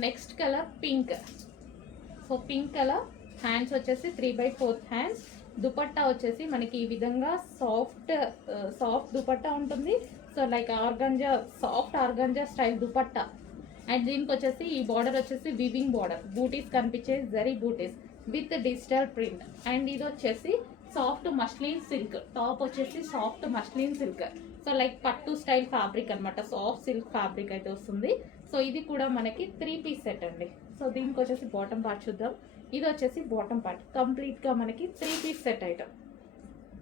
Next colour pink. So pink colour, hands వచ్చేసి 3/4 hands. Dupatta వచ్చేసి మనకి ఈ విధంగా సాఫ్ట్ దుపట్టా ఉంటుంది. So like organza, soft organza style dupatta. And దీనికి వచ్చేసి ఈ బార్డర్ వచ్చేసి వివింగ్ బార్డర్, బూటీస్ కనిపించే జరీ బూటీస్ విత్ డిజిటల్ ప్రింట్. అండ్ ఇది వచ్చేసి సాఫ్ట్ మస్లిన్ సిల్క్. టాప్ వచ్చేసి soft muslin silk. So like పట్టు స్టైల్ ఫ్యాబ్రిక్ అనమాట, సాఫ్ట్ సిల్క్ ఫ్యాబ్రిక్ అయితే వస్తుంది. సో ఇది కూడా మనకి 3 పీస్ సెట్ అండి. సో దీనికి వచ్చేసి బాటమ్ పార్ట్ చూద్దాం. ఇది వచ్చేసి బాటమ్ పార్ట్, కంప్లీట్గా మనకి 3 పీస్ సెట్ ఐటమ్.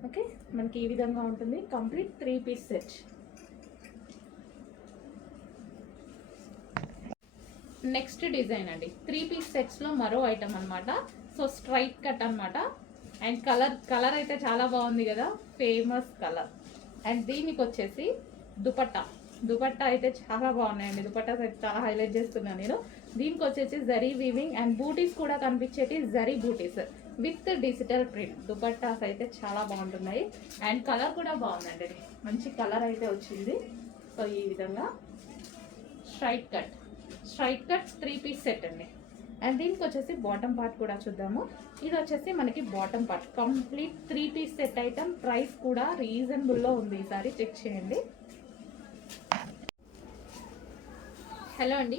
ఓకే, మనకి ఈ విధంగా ఉంటుంది complete 3 piece set. Next design అండి, 3 పీస్ సెట్స్లో మరో ఐటమ్ అనమాట. సో స్ట్రైట్ కట్ అనమాట. అండ్ కలర్ అయితే చాలా బాగుంది కదా, ఫేమస్ కలర్. అండ్ దీనికి వచ్చేసి దుపట్టా అయితే చాలా బాగున్నాయండి. దుపట్టా అయితే చాలా హైలైట్ చేస్తున్నాను నేను. దీనికి వచ్చేసి జరీ వీవింగ్ అండ్ బూటీస్ కూడా కనిపించేటి జరీ బూటీస్ విత్ డిజిటల్ ప్రింట్. దుపట్టాస్ అయితే చాలా బాగుంటున్నాయి. అండ్ కలర్ కూడా బాగుందండి, మంచి కలర్ అయితే వచ్చింది. సో ఈ విధంగా స్ట్రైట్ కట్ 3 పీస్ సెట్ అండి. అండ్ దీనికి వచ్చేసి బాటమ్ పార్ట్ కూడా చూద్దాము. ఇది వచ్చేసి మనకి bottom part, complete 3 piece set item. Price కూడా రీజనబుల్లో ఉంది, ఈసారి చెక్ చేయండి. హలో అండి,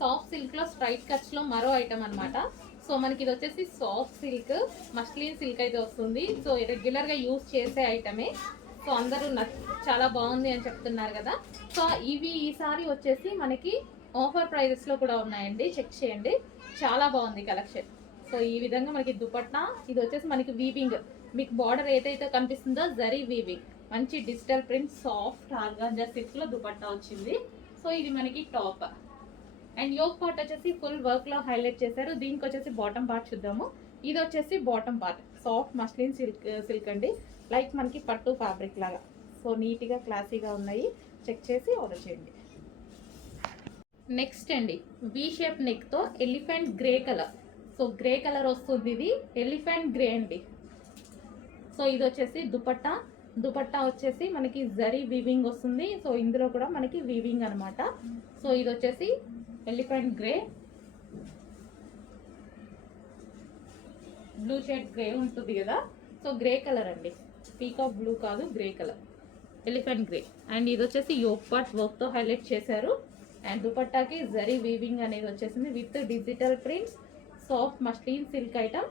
సాఫ్ట్ సిల్క్లో స్ట్రైట్ కట్స్లో మరో ఐటమ్ అనమాట. సో మనకి ఇది వచ్చేసి సాఫ్ట్ సిల్క్, మస్లిన్ సిల్క్ అయితే వస్తుంది. సో రెగ్యులర్గా యూజ్ చేసే ఐటమే. సో అందరూ చాలా బాగుంది అని చెప్తున్నారు కదా. సో ఇవి ఈసారి వచ్చేసి మనకి ఆఫర్ ప్రైజెస్లో కూడా ఉన్నాయండి, చెక్ చేయండి. చాలా బాగుంది కలెక్షన్. సో ఈ విధంగా మనకి దుపట్టా, ఇది వచ్చేసి మనకి వీవింగ్, మీకు బార్డర్ ఏదైతే కనిపిస్తుందో జరీ వీవింగ్, మంచి డిజిటల్ ప్రింట్ సాఫ్ట్ ఆర్గాంజా సిల్క్లో దుపట్టా వచ్చింది. సో ఇది మనకి టాప్. అండ్ యోక్ పార్ట్ వచ్చేసి ఫుల్ వర్క్లో హైలైట్ చేశారు. దీనికి వచ్చేసి బాటమ్ పార్ట్ చూద్దాము. ఇది వచ్చేసి bottom part, soft muslin silk అండి, లైక్ మనకి పట్టు ఫ్యాబ్రిక్ లాగా. సో నీట్గా క్లాసీగా ఉన్నాయి, చెక్ చేసి ఆర్డర్ చేయండి. నెక్స్ట్ అండి, వి షేప్ నెక్తో elephant grey colour. So grey colour వస్తుంది, ఇది ఎలిఫెంట్ గ్రే అండి. సో ఇది వచ్చేసి దుపట్టా వచ్చేసి మనకి జరీ వీవింగ్ వస్తుంది. సో ఇందులో కూడా మనకి వీవింగ్ అనమాట. సో ఇది వచ్చేసి elephant grey, blue shade grey ఉంటుంది కదా. సో గ్రే కలర్ అండి, పీకాక్ బ్లూ కాదు, grey colour, elephant grey. And ఇది వచ్చేసి యోక్ పార్ట్ వర్క్తో హైలైట్ చేశారు. అండ్ దుపట్టాకి జరీ వీవింగ్ అనేది వచ్చేసింది with digital prints, soft muslin silk item.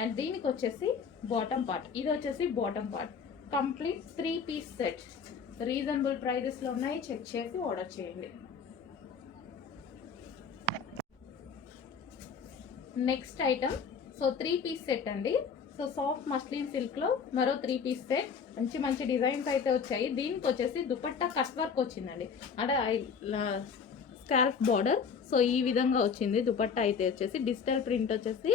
And దీనికి వచ్చేసి బాటమ్ పార్ట్, ఇది వచ్చేసి bottom part, complete 3 piece set. Reasonable ప్రైజెస్లో ఉన్నాయి, చెక్ చేసి ఆర్డర్ చేయండి. Next item, so 3 piece set అండి. సో సాఫ్ట్ మస్లిన్ సిల్క్లో మరో 3 పీస్ సెట్, మంచి డిజైన్స్ అయితే వచ్చాయి. దీనికి వచ్చేసి దుపట్టా కట్ వర్క్ వచ్చిందండి, అంటే స్కాల్ప్ బార్డర్. సో ఈ విధంగా వచ్చింది దుపట్టా అయితే వచ్చేసి డిజిటల్ ప్రింట్ వచ్చేసి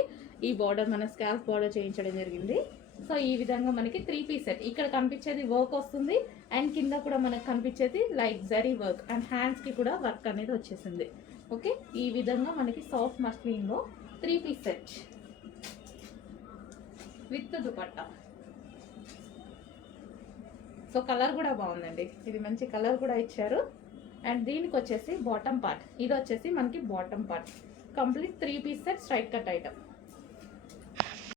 ఈ బార్డర్ మన స్కాల్ప్ బార్డర్ చేయించడం జరిగింది. సో ఈ విధంగా మనకి 3 పీస్ సెట్. ఇక్కడ కనిపించేది వర్క్ వస్తుంది అండ్ కింద కూడా మనకు కనిపించేది లైక్ జరీ వర్క్ అండ్ హ్యాండ్స్కి కూడా వర్క్ అనేది వచ్చేసింది. ఓకే, ఈ విధంగా మనకి సాఫ్ట్ మస్లిన్లో 3 piece set with dupatta. So colour కూడా బాగుందండి, ఇది మంచి కలర్ కూడా ఇచ్చారు. అండ్ దీనికి వచ్చేసి బాటమ్ పార్ట్, ఇది వచ్చేసి మనకి bottom part, complete 3 piece set straight cut item.